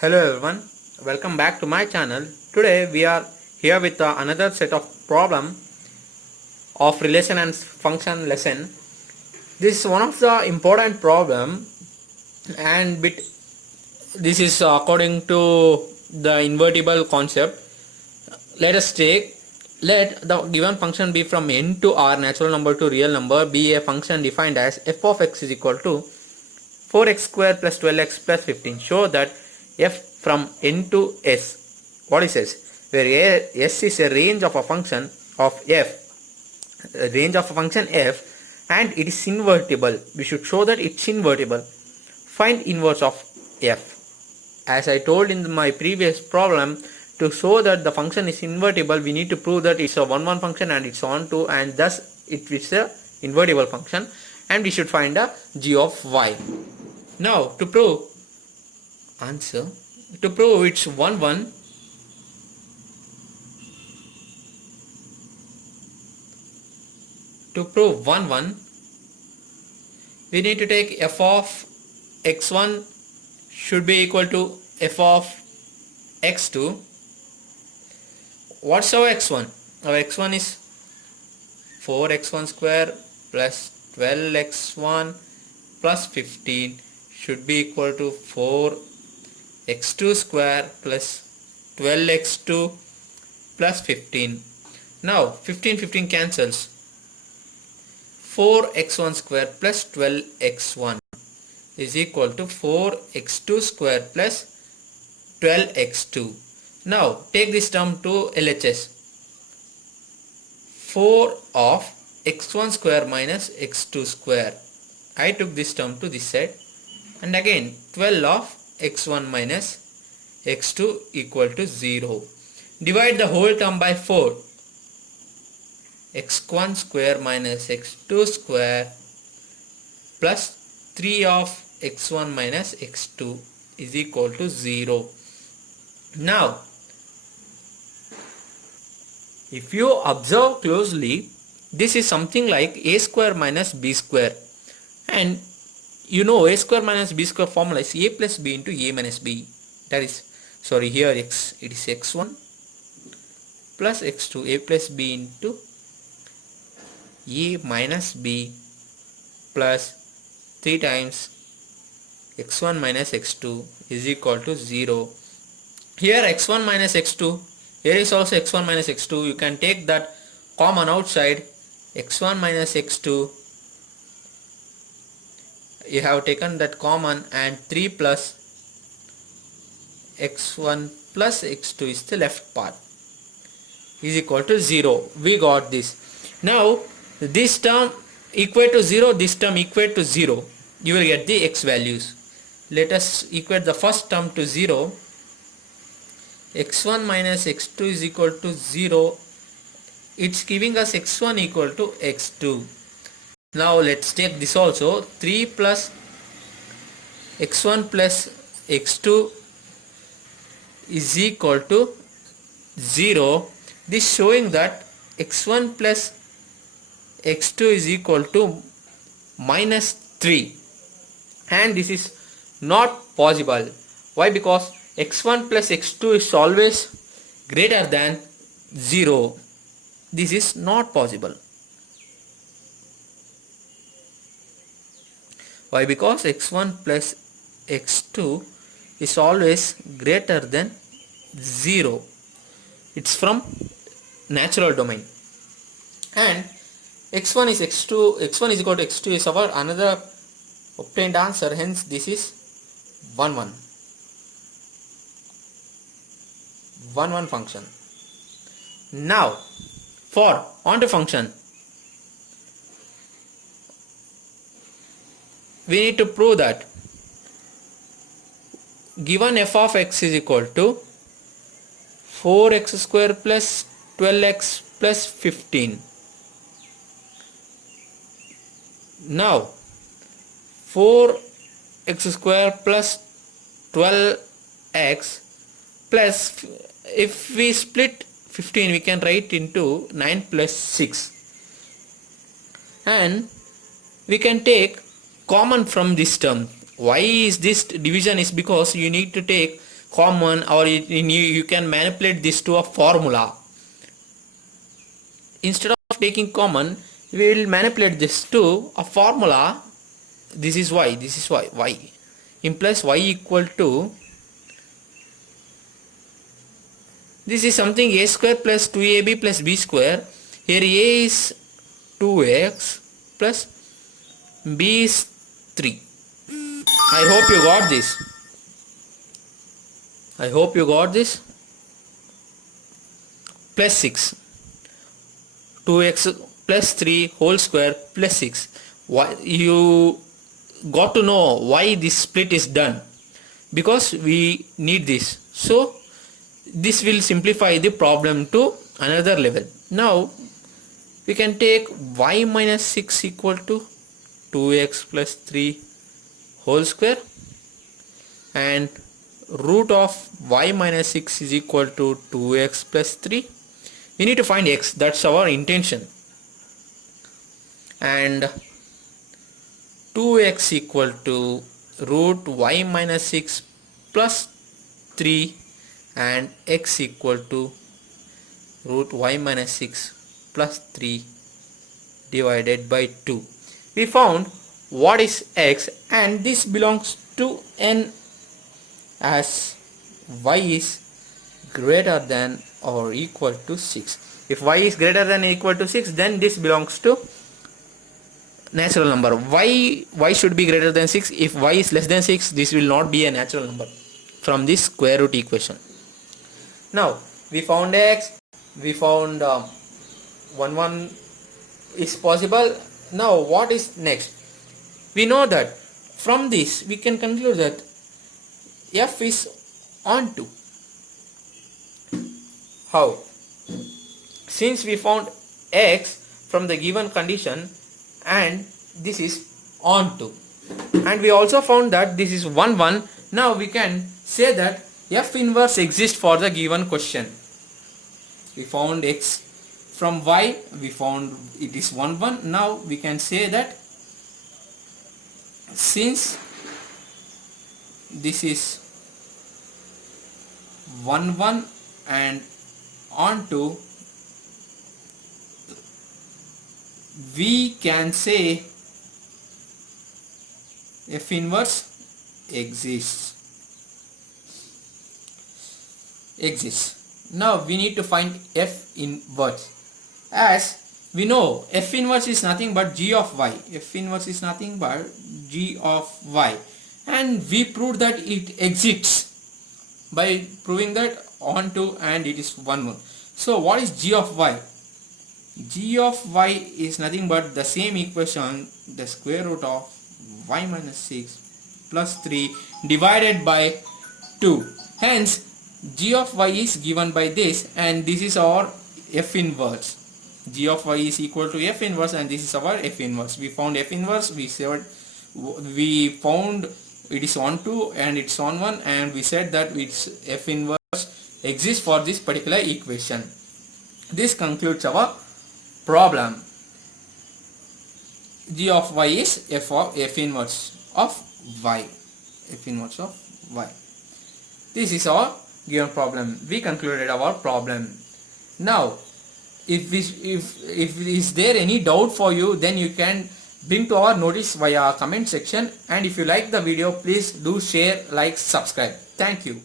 Hello everyone, welcome back to my channel. Today we are here with another set of problem of relation and function lesson. This is one of the important problem and this is according to the invertible concept. Let us take, let the given function be from n to r natural number to real number be a function defined as f of x is equal to 4x square plus 12x plus 15. Show that f from n to s, what it says, where s is a range of a function of f, and it is invertible. We should show that it's invertible. Find inverse of f. As I told in my previous problem, to show that the function is invertible, we need to prove that it's a 1-1 function and it's on to, and thus it is a invertible function, and we should find a g of y. Now to prove it's 1-1, we need to take f of x1 should be equal to f of x2. What's our x1? Our x1 is 4x1 square plus 12x1 plus 15 should be equal to 4x2 square plus 12x2 plus 15. Now 15 cancels. 4x1 square plus 12x1 is equal to 4x2 square plus 12x2. Now take this term to LHS. 4 of x1 square minus x2 square. I took this term to this side, and again 12 of x1 minus x2 equal to 0. Divide the whole term by 4. x1 square minus x2 square plus 3 of x1 minus x2 is equal to 0. Now if you observe closely, this is something like a square minus b square, and you know a square minus b square formula is a plus b into a minus b. That is, sorry, here it is x1 plus x2, a plus b into a minus b plus 3 times x1 minus x2 is equal to 0. Here x1 minus x2, here is also x1 minus x2. You can take that common outside. X1 minus x2, you have taken that common, and 3 plus x1 plus x2 is the left part, is equal to 0. We got this. Now this term equate to 0, this term equate to 0. You will get the x values. Let us equate the first term to 0. x1 minus x2 is equal to 0. It's giving us x1 equal to x2. Now let's take this also. 3 plus x1 plus x2 is equal to 0. This showing that x1 plus x2 is equal to minus 3, and this is not possible. Why? Because x1 plus x2 is always greater than 0. This is not possible. Why? Because x1 plus x2 is always greater than 0. It's from natural domain, and x1 is x2, x1 is equal to x2 is our another obtained answer. Hence this is 1-1 function. Now for onto function, we need to prove that given f of x is equal to 4x square plus 12x plus 15. Now 4x square plus 12x plus, if we split 15 we can write into 9 plus 6, and we can take common from this term. Why is this division? Is because you need to take common, or you can manipulate this to a formula. Instead of taking common, we will manipulate this to a formula. This is y, y implies y equal to, this is something a square plus 2ab plus b square. Here a is 2x plus b is 3. I hope you got this. Plus 6. 2x plus 3 whole square plus 6. Why you got to know why this split is done? Because we need this. So this will simplify the problem to another level. Now we can take y minus 6 equal to 2x plus 3 whole square, and root of y minus 6 is equal to 2x plus 3. We need to find x, that's our intention. And 2x equal to root y minus 6 plus 3, and x equal to root y minus 6 plus 3 divided by 2. We found what is x, and this belongs to n as y is greater than or equal to 6. If y is greater than or equal to 6, then this belongs to natural number. Y should be greater than 6. If y is less than 6, this will not be a natural number from this square root equation. Now we found x, we found 1 is possible. Now what is next? We know that from this we can conclude that f is onto. How? Since we found x from the given condition and this is onto, and we also found that this is 1 1, now we can say that f inverse exists for the given question. We found x from y, we found it is 1 1. Now we can say that since this is 1 1 and onto, we can say f inverse exists. Now we need to find f inverse. As we know, f inverse is nothing but g of y. F inverse is nothing but g of y, and we proved that it exists by proving that onto, and it is 1 1. So what is g of y? G of y is nothing but the same equation, the square root of y minus 6 plus 3 divided by 2. Hence g of y is given by this, and this is our f inverse. G of y is equal to f inverse, and this is our f inverse. We found f inverse, we found it is on 2 and it's on 1, and we said that its f inverse exists for this particular equation. This concludes our problem. G of y is f inverse of y. F inverse of y. This is our given problem. We concluded our problem. Now if is there any doubt for you, then you can bring to our notice via comment section, and if you like the video, please do share, like, subscribe. Thank you.